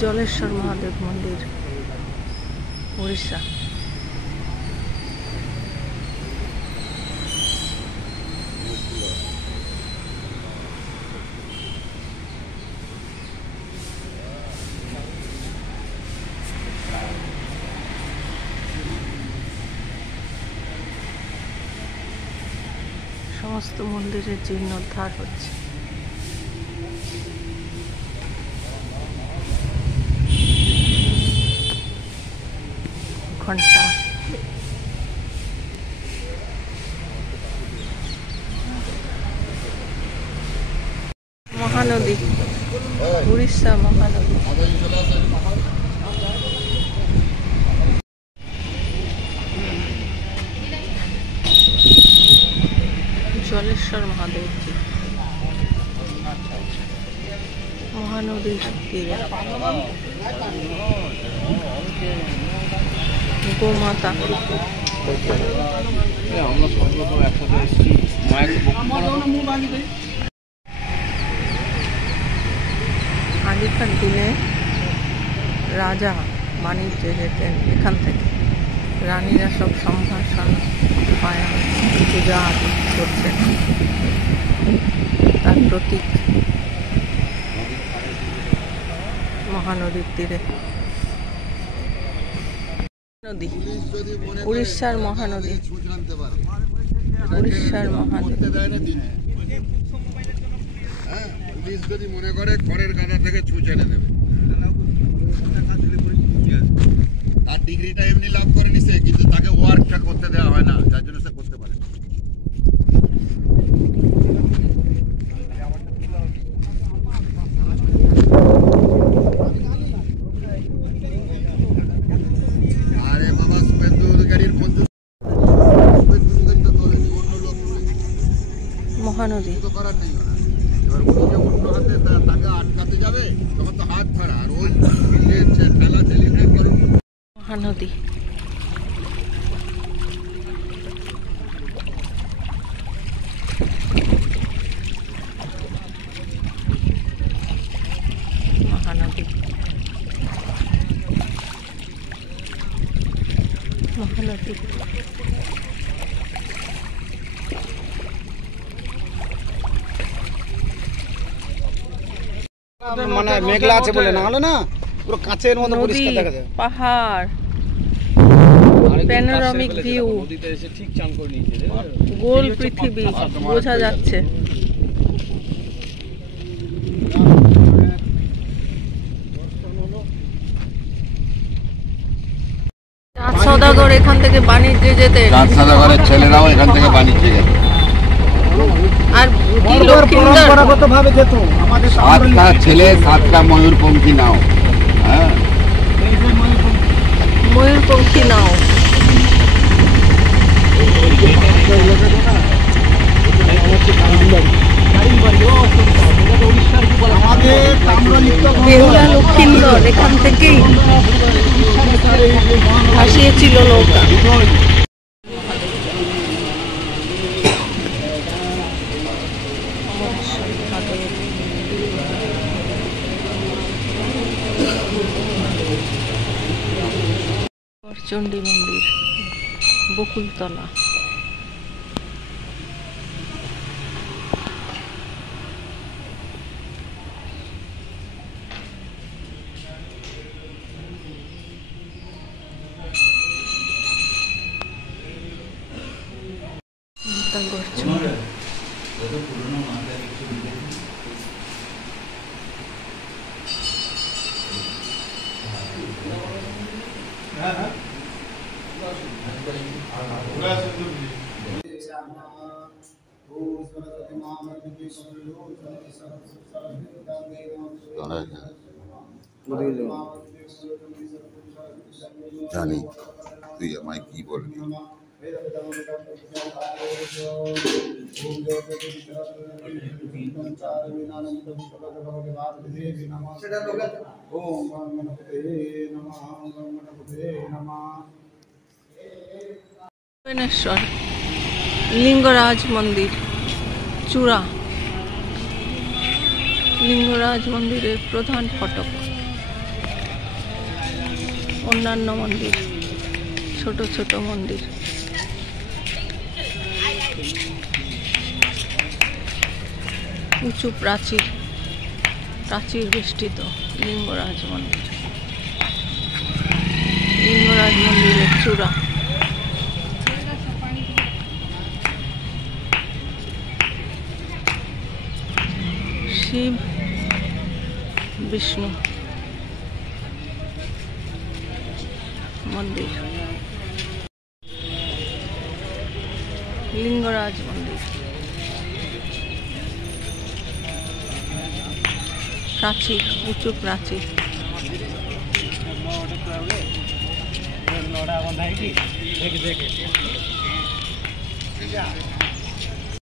জলেশ্বর মহাদেব মন্দির, উড়িষ্যা। সমস্ত মন্দিরের জীর্ণোদ্ধার হচ্ছে। ঘন্টা, মহানদী, উড়িষ্যা মহানদী। জলেশ্বর মহাদেবজি মহানদীর তীরে। গোমাতা, আগেকার দিনে রাজা বাণিজ্যে যেতেন এখান থেকে। রানীরা সব সম্ভাষণ পায়া পূজা করছেন, তার প্রতীক মহানদীর তীরে। নদী, উড়িষ্যার মহানদী, উড়িষ্যার মহানদী। পুলিশ যদি মনে করে খড়ের গাদা থেকে ছুঁচ এনে দেবে, তার ডিগ্রিটা এমনি লাভ করে নিছে, কিন্তু তাকে ওয়ার্কটা করতে দেওয়া হয় না, যার জন্য সে করতে পারে। আরে বাবা, শুভেন্দুর গাড়ির বন্ধু মহানদী করার নেই। এবার উনি যে অন্য হাতে তাকে আটকাতে যাবে, তখন তো হাত ধরা, আর ওই ঠেলা ঠেলি মহানদী। মহানদী, মহানদী। মানে মেঘলা আছে বলে, না হলে না পুরো কাঁচের মতো পরিষ্কার দেখা যায়। পাহাড়, প্যানোরামিক ভিউ, গোল পৃথিবী বোঝা যাচ্ছে। চাঁদ সওদাগর এখান থেকে বাণিজ্যে যেতে, চাঁদ সওদাগরের ছেলেরাও এখান থেকে বাণিজ্যে গেছে। আর কি লক্ষ্মীন্দর পরম্পরাগতভাবে যেত আমাদের 7টা ছেলে 7টা ময়ূরপঙ্খী নাও। হ্যাঁ, ময়ূরপঙ্খী নাও। বেহুলা লক্ষ্মীন্দর এখান থেকেই ভাসিয়েছিল নৌকা। চণ্ডী মন্দির, বকুলতলা। জানি তুই আমায় কি বলবি। ভুবনেশ্বর লিঙ্গরাজ মন্দির, চূড়া। লিঙ্গরাজ মন্দিরের প্রধান ফটক। অন্যান্য মন্দির, ছোট ছোট মন্দির। উঁচু প্রাচীর, প্রাচীর বেষ্টিত লিঙ্গরাজ মন্দির। লিঙ্গরাজ মন্দিরের চূড়া। শিব বিষ্ণু মন্দির, লিঙ্গরাজ মন্দির, প্রাচীর, উঁচু প্রাচীর। দেখ